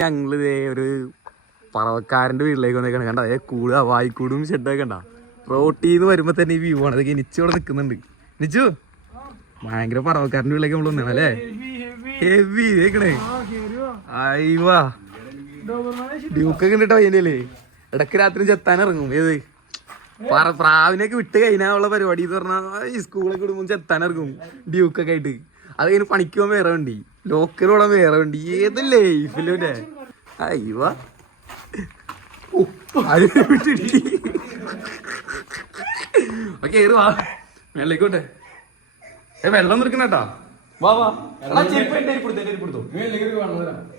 ഞങ്ങളിതേ ഒരു പറവക്കാരൻ്റെ വീട്ടിലേക്ക് വന്നേക്കാണ്. കണ്ട അതേ കൂട് വായിക്കൂടും ഷെഡൊക്കെ കണ്ട. റോട്ടീന്ന് വരുമ്പോ തന്നെ ഈ വ്യൂ ആണ്. അതൊക്കെ നിച്ചോടെ നിൽക്കുന്നുണ്ട്. നിച്ചു ഭയങ്കര പറവക്കാരൻ്റെ വീട്ടിലേക്ക് നമ്മൾ വന്നതാണ് അല്ലേ. ഹെവി കേക്കണേ. അയ്യവാ ഡ്യൂക്കൊക്കെ ഉണ്ടിട്ടോ അതിൻ്റെ ഇടക്ക് രാത്രി ചെത്താനിറങ്ങും. ഏത് പ്രാവിനൊക്കെ വിട്ട് കഴിഞ്ഞാലുള്ള പരിപാടി എന്ന് പറഞ്ഞാൽ ഈ സ്കൂളൊക്കെ വിടുമ്പോൾ ചെത്താനിറങ്ങും ഡ്യൂക്കൊക്കെ ആയിട്ട്. അത് കഴിഞ്ഞ് പണിക്ക് പോകാൻ വേറെ വണ്ടി, ലോക്കൽ ഓടാൻ വേറെ വണ്ടി. ഏത് ലൈഫില്ലേ. അയ്യവാ കേറുവാ മേളിലേക്കോട്ടെ. വെള്ളം നിൽക്കണേട്ടാ. വാ വാ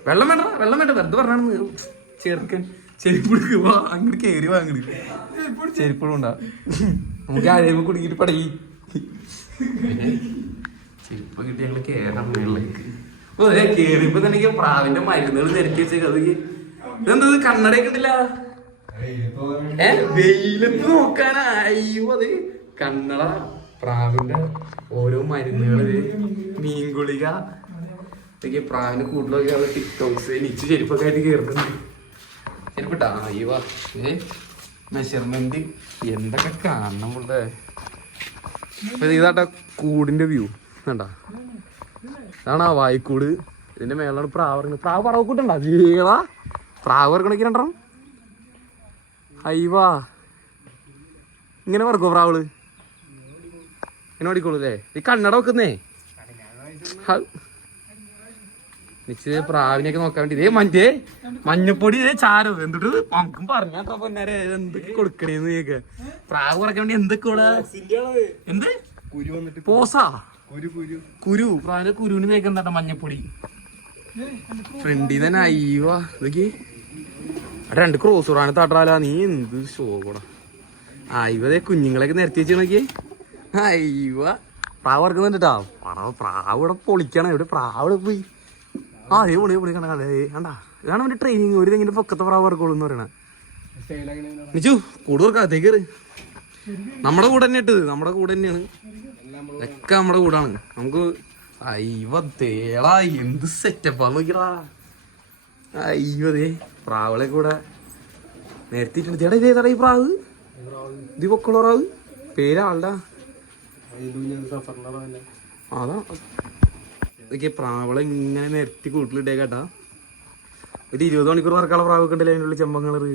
വെള്ളം വേണ്ട വെള്ളം വേണ്ട വെറുതെ പറഞ്ഞാണ് ചെറുക്കൻ. ചെരുപ്പ് വാ അങ്ങോട്ട് കേറി വാ. അങ്ങോട്ട് ചെരുപ്പും ഉണ്ടാ നമുക്ക് ആരെയും കുടുങ്ങിട്ട് പടയി ചെരുപ്പ് കിട്ടി ഞങ്ങള് കേറാൻ മേളിലേക്ക്. ഓ അതെ കേറിയപ്പോ തന്നെ പ്രാവിന്റെ മരുന്നുകൾ നിരത്തി വെച്ചേക്ക്. അത് ഇതെന്തത് കണ്ണടയൊക്കെ ഉണ്ടല്ല. വെയിലത്ത് നോക്കാനായോ. അത് കണ്ണട, പ്രാവിന്റെ ഓരോ മരുന്നുകള്, മീൻ ഗുളിക, ഇതൊക്കെ പ്രാവിന്റെ കൂട്ടിലൊക്കെ ടിക്ടോക്സ്. നിച്ച് ചെരുപ്പൊക്കെ ആയിട്ട് കേറുന്നുണ്ട്. ചെരുപ്പിട്ടാ അയ്യോ മെഷർമെന്റ് എന്തൊക്കെ കാണണം പോലെ. ഇതാട്ടാ കൂടിന്റെ വ്യൂ കണ്ടാ. ഇതാണ് ആ വായിക്കൂട്. ഇതിന്റെ മേലാണ് പ്രാവ് ഇറങ്ങുന്നത്. പ്രാവ് പറവക്കൂട്ടുണ്ടാ ജീവാ. പ്രാവ് ഇറക്കണക്ക് രണ്ടെണ്ണം. അയ്യവാ ഇങ്ങനെ പറക്കോ പ്രാവള്? ഇങ്ങനെ ഓടിക്കോളൂ അല്ലേ. ഈ കണ്ണട വെക്കുന്നേ നിശ്ചയ പ്രാവിനെയൊക്കെ നോക്കാൻ വേണ്ടി. ഇതേ മഞ്ഞപ്പൊടി ഇതേ ചാരോ എന്തിട്ട് നമുക്കും പറഞ്ഞാട്ടോ പൊന്നാരെ എന്തൊക്കെ കൊടുക്കണേന്ന് കേക്ക്. പ്രാവ് കുറയ്ക്കാൻ വേണ്ടി എന്തൊക്കെ എന്ത് പോസാ കുരു പ്രാവിന്റെ കുരുവിന് തേക്കെന്താട്ടോ മഞ്ഞപ്പൊടി ഫ്രണ്ടി തന്നെ. അയ്യവാ ഇതൊക്കെ രണ്ട് ക്രോസ് റോഡാണ് തട്ടാല. നീ എന്ത് ഷോ കൂടാ. അയ്യവതേ കുഞ്ഞുങ്ങളൊക്കെ നിരത്തി വെച്ച് നോക്കിയേ. അയ്യവ പ്രാവ് ഇറക്കുന്നുണ്ടാ. പ്രാവ് ഇവിടെ പൊളിക്കണം. ഇവിടെ പ്രാവ് പോയി. ആ അതേ പൊളി പൊളി കണ്ട കണ്ടാ. ഇതാണ് അവന്റെ ട്രെയിനിങ്. ഒരു തെങ്ങിന്റെ പൊക്കത്തെ പ്രാവ് ഇറക്കുള്ളൂ എന്ന് പറയണ. നിച്ചു കൂട് തുറക്കാത്തേക്ക് കയറി. നമ്മുടെ കൂടെ തന്നെ ഇട്ടത്. നമ്മുടെ കൂടെ തന്നെയാണ് ഒക്കെ. നമ്മുടെ കൂടാണ്. നമുക്ക് അയ്യവ തേളാ എന്ത് സെറ്റപ്പാ നോക്കിടാ. അയ്യോതേ പ്രാവുകളെ കൂടെ നേരത്തിട്ടുണ്ട്. ചേട്ടാ ഇതേതാ ഈ പ്രാവ്? ഇത് പൊക്കളോ പ്രാവ്? പേരാളുടെ അതാ. ഇതൊക്കെ പ്രാവളെ ഇങ്ങനെ നിരത്തി കൂട്ടിലിട്ടേക്കാട്ടാ. ഒരു 20 മണിക്കൂർ വർക്കാനുള്ള പ്രാവൊക്കെ ഉണ്ടല്ലേ അതിനുള്ള ചെമ്പങ്ങള്.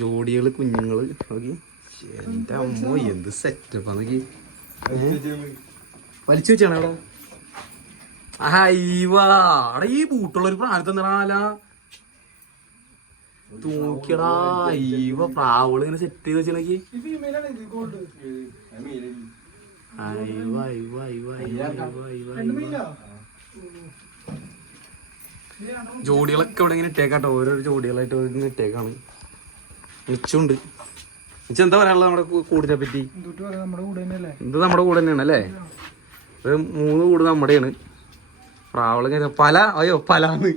ജോഡികള് കുഞ്ഞുങ്ങള് നോക്കി. എന്റെ അമ്മ എന്ത് സെറ്റപ്പാ നോക്കി. വലിച്ചു വെച്ചാണ് അവിടെ. അയ്യവാ ഈ ബൂട്ടുള്ളൊരു പ്രാണത്തന്നിടാല തൂക്കിയടാ. അയ്യവ പ്രാവുകൾ ഇങ്ങനെ സെറ്റ് ചെയ്ത് വെച്ചേക്ക്. ജോഡികളൊക്കെ ഇവിടെ ഇങ്ങനെ ഇട്ടേക്കാട്ടോ. ഓരോരോ ജോഡികളായിട്ട് ഇങ്ങനെ ഇട്ടേക്കാണ്. മിച്ചുണ്ട്. മിച്ചം എന്താ പറയാനുള്ളത് നമ്മുടെ കൂടിനെ പറ്റി? ഇത് നമ്മുടെ കൂടെ തന്നെയാണ് അല്ലേ. 3 കൂട് നമ്മുടെയാണ്. പ്രാവള പല അയ്യോ പലാന്ന്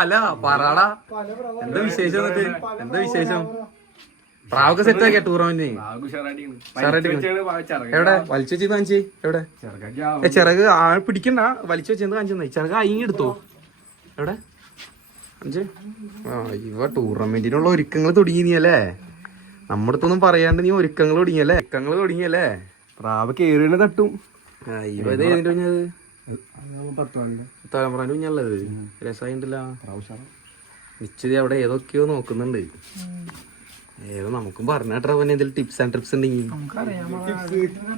അല പറയാടാ. എന്താ വിശേഷം? എന്നിട്ട് എന്താ വിശേഷം? പ്രാവൊക്കെ സെറ്റ് ആക്കിയ ടൂർണമെന്റ് എവിടെ വലിച്ചു വെച്ചത് കാണിച്ചേ? എവിടെ ചിറക് ആൾ പിടിക്കണ്ട. വലിച്ചു വെച്ചത് കാണിച്ചു. ചിറക് അയിങ്ങി എടുത്തോ? എവിടെ കാണിച്ചേ? ആ ഇവ ടൂർണമെന്റിനുള്ള ഒരുക്കങ്ങൾ തുടങ്ങിയല്ലേ. നമ്മുടെ അടുത്തൊന്നും പറയാണ്ട് നീ ഒരുക്കങ്ങൾ തുടങ്ങിയല്ലേ. പ്രാവ് കേറിയ തട്ടും. ഇവ ഇത് ഏതിന്റെ കുഞ്ഞത്? 10 കുഞ്ഞുള്ളത്. രസമായിട്ടില്ല. നിശ്ചിത അവിടെ ഏതൊക്കെയോ നോക്കുന്നുണ്ട്. ഏതോ നമുക്കും പറഞ്ഞാട്ടാ പിന്നെ എന്തെങ്കിലും ടിപ്സ് ആൻഡ് ട്രിപ്സ് ഉണ്ടെങ്കിൽ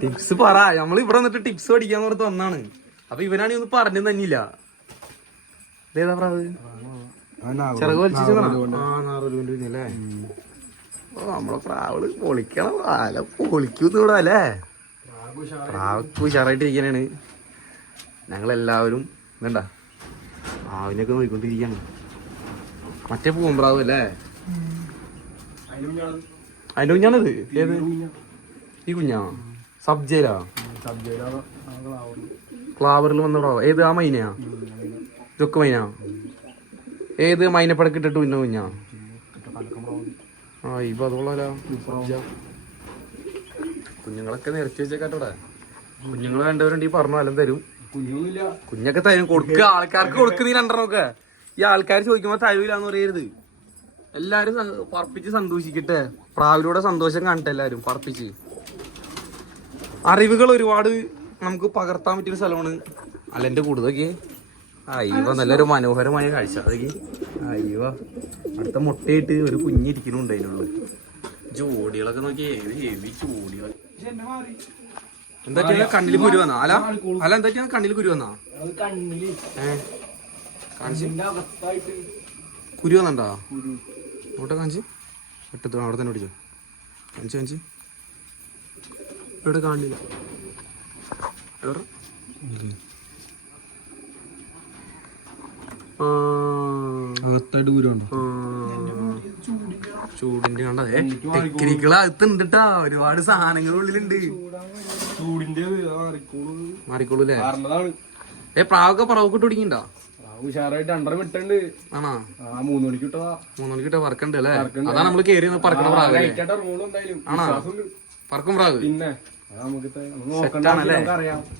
ടിപ്സ് പറ. നമ്മൾ ഇവിടെ വന്നിട്ട് ടിപ്സ് പഠിക്കാന്ന് പറഞ്ഞിട്ട് വന്നാണ്. അപ്പൊ ഇവനാണെങ്കിൽ ഒന്നും പറഞ്ഞു തന്നില്ല. ഇതേതാ പ്രാവ്? ചിറക് വലിച്ചല്ലേ. ഓ നമ്മളെ പ്രാവള് പൊളിക്കണം. അല പൊളിക്കൂന്നൂടാ അല്ലേ. പ്രാവക്ക് ഉഷാറായിട്ടിരിക്കാനാണ്. ഞങ്ങളെല്ലാവരും വേണ്ട പ്രാവിനെയൊക്കെ നോക്കിക്കൊണ്ടിരിക്കുകയാണ്. മറ്റേ പൂമ്പ്രാവ് അല്ലേ. അതിന്റെ കുഞ്ഞാണത്. ഏത് ഈ കുഞ്ഞാ? സബ്ജയിലാ ക്ലാവറിൽ വന്ന പ്രാവ്. ഏത് ആ മൈനയാ? ഇതൊക്കെ മൈന. ഏത് മൈനപ്പടക്ക് ഇട്ടിട്ട് പിന്നെ കുഞ്ഞാ? ആ ഇപ്പൊ അതുള്ളല്ലോ. കുഞ്ഞുങ്ങളൊക്കെ നിരത്തി വെച്ചേക്കാട്ടോടെ. കുഞ്ഞുങ്ങൾ വേണ്ടവരുണ്ട് ഈ പറഞ്ഞു എല്ലാം തരും. കുഞ്ഞൊക്കെ തരും. കൊടുക്കുക, ആൾക്കാർക്ക് കൊടുക്കുന്ന ഈ 2 ഈ ആൾക്കാർ ചോദിക്കുമ്പോ തരൂലെന്ന് പറയരുത്. എല്ലാരും പറപ്പിച്ച് സന്തോഷിക്കട്ടെ. പ്രാവിലൂടെ സന്തോഷം കാണട്ടെ എല്ലാരും പറപ്പിച്ച്. അറിവുകൾ ഒരുപാട് നമുക്ക് പകർത്താൻ പറ്റിയ സ്ഥലമാണ് അലന്റെ കൂടുതലൊക്കെ. അയ്യോ നല്ലൊരു മനോഹരമായ കാഴ്ച. അതൊക്കെ അയ്യോ അടുത്ത മുട്ടയിട്ട് ഒരു കുഞ്ഞിരിക്കണുണ്ട് അതിനുള്ളിൽ. ജോഡികളൊക്കെ നോക്കിയേ, ഹെവി ജോഡികൾ. എന്താ കണ്ണിൽ കുരു വന്നാ? അല എന്താ കണ്ണിൽ കുരു വന്നാ? കുരു വന്നണ്ടാ? നോട്ടെ കാണിച്ച് വെട്ടത്ത് അവിടെ തന്നെ പിടിച്ചോ. കാണിച്ച് ഇവിടെ കാണില്ല. അകത്തായിട്ട് കുരുണ്ട്. ചൂടിന്റെ കണ്ടേ ടെക്നിക്കുകൾ അകത്തുണ്ടാ. ഒരുപാട് സാധനങ്ങൾ ഉള്ളിലുണ്ട്. ചൂടിന്റെ മാറിക്കോളൂല്ലേ? പ്രാവൊക്കെ പറവൊക്കെ തുടങ്ങിണ്ടാ? ഉഷാറായിട്ട് 2.5 വിട്ടുണ്ട്. ആണോ? 3 മണിക്ക് കിട്ടാ. 3 മണിക്ക് കിട്ടാ പറക്കണ്ട് അല്ലേ? അതാണ് നമ്മള് കേറി പറക്കണ പ്രാവ്. ആണോ? പറക്കും പ്രാവ്. പിന്നെ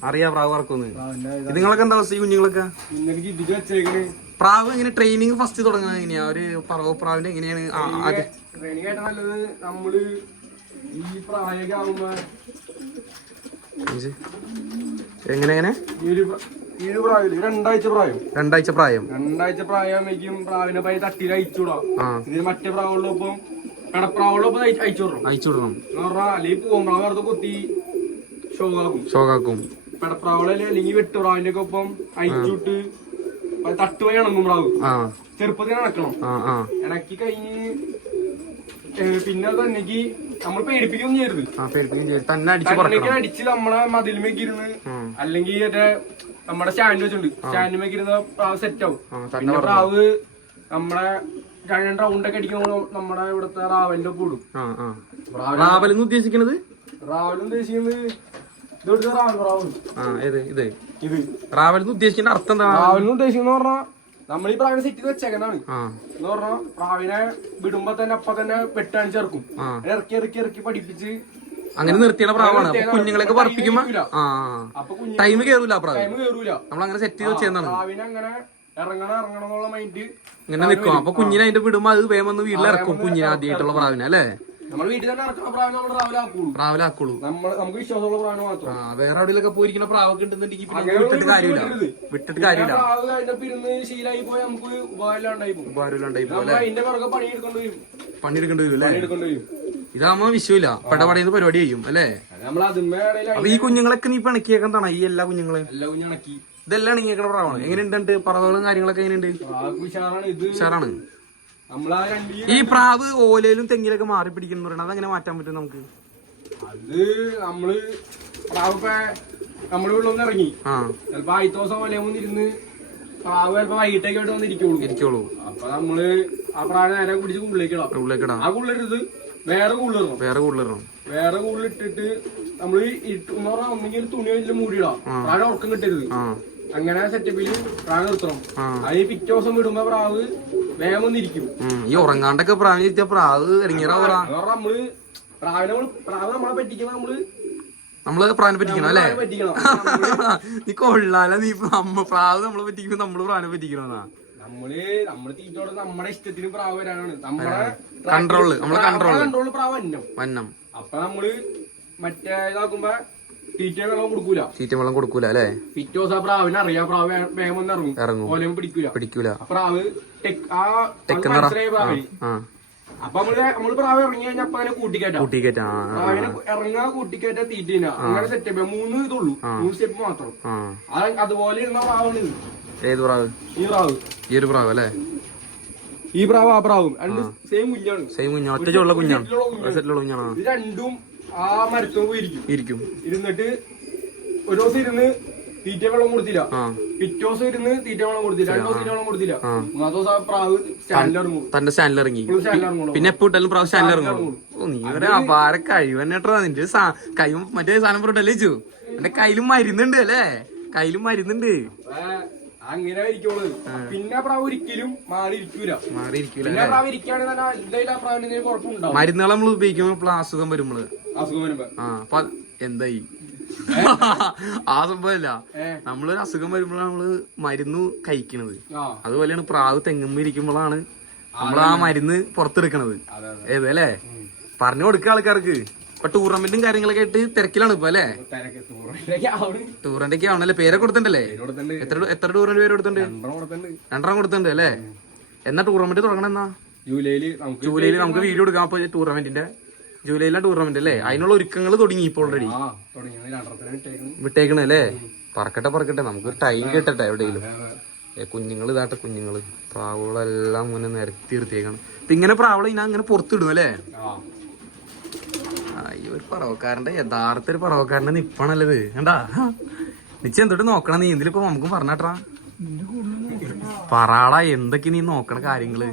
അറിയാ പ്രാവ് പറക്കുന്നു. നിങ്ങളൊക്കെ എന്താ അവസ്ഥ? ഈ കുഞ്ഞുങ്ങളൊക്കെ പ്രാവ് എങ്ങനെ ട്രെയിനിങ് ഫസ്റ്റ് തുടങ്ങുന്നത് എങ്ങനെയാ? ഒരു പറവ പ്രാവിന്റെ എങ്ങനെയാണ് നല്ലത്? നമ്മള് ഈ പ്രായമൊക്കെ ആവുമ്പോ എങ്ങനെ 2 ആഴ്ച പ്രായമാകുമ്പോഴേക്കും പ്രാവിനെ പോയി തട്ടിയിൽ അയച്ചുവിടാം. ഇതിന് മറ്റേ പ്രാവുള്ളപ്പം പെടപ്രാവുള്ളപ്പം അയച്ചുവിടണം എന്ന് പറഞ്ഞാൽ അല്ലെങ്കിൽ പൂമ്പ്രാവ് വെറുതെ കൊത്തി ഷോകാക്കും. പെടപ്രാവുള്ള അല്ലെങ്കിൽ വെട്ടുപ്രാവിന്റെ ഒക്കെ ഒപ്പം അയച്ചുവിട്ട് തട്ട് പോയി ഇണങ്ങും പ്രാവ്. ചെറുപ്പത്തിൽ ഇണക്കണം. ഇണക്കി കഴിഞ്ഞ് പിന്നെ തന്നെക്ക് നമ്മൾ പേടിപ്പിക്കൊന്നും ചെയ്യരുത്. തന്നെ അടിച്ച് നമ്മളെ മതിലുമേക്ക് ഇരുന്ന് അല്ലെങ്കിൽ മറ്റേ നമ്മുടെ സ്റ്റാൻഡ് വെച്ചിട്ടുണ്ട്, സ്റ്റാൻഡിമേക്ക് ഇരുന്ന പ്രാവ് സെറ്റ് ആവും. പിന്നെ പ്രാവ് നമ്മളെ 2 റൗണ്ടൊക്കെ അടിക്കുമ്പോൾ നമ്മുടെ ഇവിടുത്തെ റാവലിന്റെ ഒപ്പം ഇടും. റാവലെന്ന് ഉദ്ദേശിക്കുന്നത് റാവലെന്ന് ഉദ്ദേശിക്കുന്ന അർത്ഥം എന്താ? റാവലെന്ന് ഉദ്ദേശിക്കുന്ന പറഞ്ഞാൽ നമ്മൾ ഈ പ്രാവിനെ സെറ്റ് ചെയ്ത് വെച്ചേക്കുന്നതാണ് എന്ന് പറഞ്ഞാൽ പ്രാവിനെ വിടുമ്പോ തന്നെ അപ്പൊ തന്നെ വെട്ടാണ് ചേർക്കും. ഇറക്കി പഠിപ്പിച്ച് അങ്ങനെ നിർത്തിയുള്ള പ്രാവാണ്. കുഞ്ഞുങ്ങളൊക്കെ പറപ്പിക്കുമ്പോ ടൈം കേറൂല. നമ്മളങ്ങനെ സെറ്റ് ചെയ്ത് വെച്ചതാണ്. പ്രാവിനെ അങ്ങനെ ഇറങ്ങണം മൈൻഡ് ഇങ്ങനെ നിൽക്കും. അപ്പൊ കുഞ്ഞിനെ അതിന്റെ വിടുമ്പോ അത് വേഗം വന്ന് വീട്ടിലിറക്കും. കുഞ്ഞിനെ ആദ്യമായിട്ടുള്ള പ്രാവിനെ അല്ലേ? നമ്മൾ വീട്ടിൽ തന്നെ ഇറക്കുന്ന പ്രാവിനെ നമ്മൾ രാവിലെ ആക്കുള്ളൂ. നമുക്ക് വിശ്വാസമുള്ള പ്രാവിനെ മാത്രം. വേറെ എവിടെയൊക്കെ പോയിരിക്കുന്ന പ്രാവൊക്കെ ഉണ്ടെന്നുണ്ടെങ്കിൽ വിട്ടിട്ട് കാര്യമില്ല. പ്രാവ് കഴിഞ്ഞപ്പോ ഇരുന്ന് ശീലായി പോയി നമുക്ക് ഉപകാരമില്ലാണ്ടായി പോകും. അതിന്റെ പുറകെ പണിയെടുക്കേണ്ടി വരും അല്ലേ? ഇതാകുമ്പോ വിഷയമില്ല, പടപടയുന്ന പരിപാടി ചെയ്യും അല്ലേ? അപ്പൊ ഈ കുഞ്ഞുങ്ങളൊക്കെ നീ പിണക്കിയൊക്കെ എന്താണ്? ഈ എല്ലാ കുഞ്ഞുങ്ങളെയും ഇതെല്ലാം ഇണങ്ങിയേക്കണ പ്രാവാണ്. എങ്ങനെയുണ്ട് പറവകളും കാര്യങ്ങളൊക്കെ? എങ്ങനെയുണ്ട്? ഉഷാറാണ്. ഈ പ്രാവ് ഓലയിലും തെങ്ങിലൊക്കെ മാറി പിടിക്കുന്ന പറയുന്നത് അതെങ്ങനെ മാറ്റാൻ പറ്റും നമുക്ക്? അത് നമ്മള് പ്രാവ് നമ്മള് വെള്ളം ഇറങ്ങി ചിലപ്പോ 5 ദിവസം ഓലയും വന്നിരുന്ന് പ്രാവ് ചിലപ്പോ വൈകിട്ടേക്ക് ആയിട്ട് വന്നിരിക്കുള്ളൂ. അപ്പൊ നമ്മള് ആ പ്രാവ് നേരെ പിടിച്ച് ഉള്ളിലേക്കിടാം. ആ ഉള്ളിലിട്ട് വേറെ കൂടുതലിട്ടിട്ട് നമ്മള് ഒന്നെങ്കിൽ തുണി വെച്ചിട്ട് മൂടിയിടാം. പ്രാവ് ഉറക്കം കിട്ടരുത്. അങ്ങനെ സെറ്റപ്പില് പ്രാവ് നിർത്തണം. അതിന് പിറ്റേ ദിവസം വിടുമ്പോ പ്രാവ് വേഗം വന്നിരിക്കും. ഈ ഉറങ്ങാണ്ടൊക്കെ പ്രാവ് പ്രാവ് ഇറങ്ങിയ നമ്മള് പ്രാവ് നമ്മളെ പറ്റിക്കണം. നമ്മള് പ്രാവിനെ പറ്റിക്കണം അല്ലേ? നീ കൊള്ളാല. നീ പ്രാവ് നമ്മളെ പറ്റിക്കുമ്പോ നമ്മള് പ്രാവിനെ പറ്റിക്കണമെന്നാ? നമ്മള് തീറ്റോടെ നമ്മുടെ ഇഷ്ടത്തിന് പ്രാവ് വരാനാണ് നമ്മളെ കൺട്രോള് പ്രാവ് വന്നം. അപ്പൊ നമ്മള് മറ്റേ ഇതാക്കുമ്പോ തീറ്റ വെള്ളം കൊടുക്കൂല അല്ലേ? പിറ്റേ ദിവസം പ്രാവിനെ അറിയാം. പ്രാവ് വേഗം വന്ന് ഇറങ്ങും. ഓലയും പിടിക്കൂല. പ്രാവ് അപ്പൊ നമ്മള് പ്രാവ് ഇറങ്ങി കഴിഞ്ഞാൽ അപ്പൊ അങ്ങനെ കൂട്ടിക്കയറ്റാം. പ്രാവിനെ ഇറങ്ങാ കൂട്ടിക്കയറ്റാ തീറ്റ അങ്ങനെ സെറ്റപ്പ് 3 ഇതുള്ളൂ. 3 സ്റ്റെപ്പ് മാത്രം. അതുപോലെ ഇരുന്ന പ്രാവാണ് ഇത്. ഏത് പ്രാവ്? ഈ ഒരു പ്രാവ് അല്ലേ? ഈ പ്രാവ് ആ പ്രാവും സെയിം കുഞ്ഞാണ്. ഒറ്റച്ചുള്ള കുഞ്ഞാണ്. ഇത് രണ്ടും ആ മരത്തും പോയിരിക്കും. ഇരുന്നിട്ട് ഒരു ദിവസം ഇരുന്ന് തീറ്റ വെള്ളം കൊടുത്തില്ല. പിറ്റേ ദിവസം ഇരുന്ന് തീറ്റ വെള്ളം കൊടുത്തില്ല. 2 ദിവസം തീറ്റ വെള്ളം കൊടുത്തില്ല. 3-ാമത്തെ ദിവസം ആ പ്രാവ് തന്റെ സ്റ്റാൻഡിലിറങ്ങി. പിന്നെ എപ്പോ ഇട്ടാലും പ്രാവ് സ്റ്റാൻഡിലിറങ്ങും. നീ ഒരു അപാര കഴിവ് തന്നെട്ടാ നിന്റെ. കൈ മറ്റേ സാധനം പുറത്തല്ലേ ചു? എന്റെ കയ്യിലും മരുന്നുണ്ട് അല്ലേ? അങ്ങനെ ഇരിക്കുള്ളൂ. പിന്നെ പ്രാവ് ഒരിക്കലും മാറിയിരിക്കൂല. പ്രാവ് ഇരിക്കുകയാണെങ്കിൽ മരുന്നുകൾ നമ്മൾ ഉപയോഗിക്കുമ്പോ അസുഖം വരുമ്പോ എന്തായി ആ സംഭവമല്ല, നമ്മളൊരു അസുഖം വരുമ്പോഴാണ് നമ്മള് മരുന്ന് കഴിക്കണത്. ആ അതുപോലെയാണ് പ്രാവ് തെങ്ങുമ്പോ ഇരിക്കുമ്പോഴാണ് നമ്മൾ ആ മരുന്ന് പുറത്തെടുക്കണത്. ഏത് അല്ലേ? പറഞ്ഞു കൊടുക്കുക ആൾക്കാർക്ക്. ഇപ്പൊ ടൂർണമെന്റും കാര്യങ്ങളൊക്കെ ആയിട്ട് തിരക്കിലാണ് ഇപ്പൊ അല്ലേ? ടൂറിന്റെ ഒക്കെ ആണല്ലേ? പേരൊക്കെ കൊടുത്തിട്ടുണ്ടല്ലേ? എത്ര ടൂറിന്റെ പേര് കൊടുത്തിട്ടുണ്ട്? 2 കൊടുത്തിട്ടുണ്ട് അല്ലേ? എന്നാ ടൂർണമെന്റ് തുടങ്ങണം? എന്നാ ജൂലൈയില് നമുക്ക് വീഡിയോ എടുക്കാം. അപ്പൊ ടൂർണമെന്റിന്റെ ജൂലൈയിലാണ് ടൂർണമെന്റ് അല്ലേ? അതിനുള്ള ഒരുക്കങ്ങൾ തുടങ്ങി ഇപ്പൊ ഓൾറെഡി വിട്ടേക്കണ അല്ലേ? പറക്കട്ടെ നമുക്ക് ടൈം കിട്ടട്ടെ എവിടെയെങ്കിലും. കുഞ്ഞുങ്ങൾ ഇതാട്ടെ, കുഞ്ഞുങ്ങള് പ്രാവുകളെല്ലാം ഇങ്ങനെ നിരത്തി നിർത്തിയേക്കാണ്. ഇപ്പൊ ഇങ്ങനെ പ്രാവുകൾ ഞാൻ ഇങ്ങനെ പുറത്തിടും അല്ലേ? ഈ ഒരു പറവക്കാരന്റെ യഥാർത്ഥ ഒരു പറവക്കാരന്റെ നിപ്പാണല്ലത്. കണ്ടാ നിശ്ചയം എന്തൊട്ട് നോക്കണം നീ ഇതിലിപ്പോ നമുക്ക് പറഞ്ഞാട്ടാ. പറയാടാ എന്തൊക്കെ നീ നോക്കണ കാര്യങ്ങള്.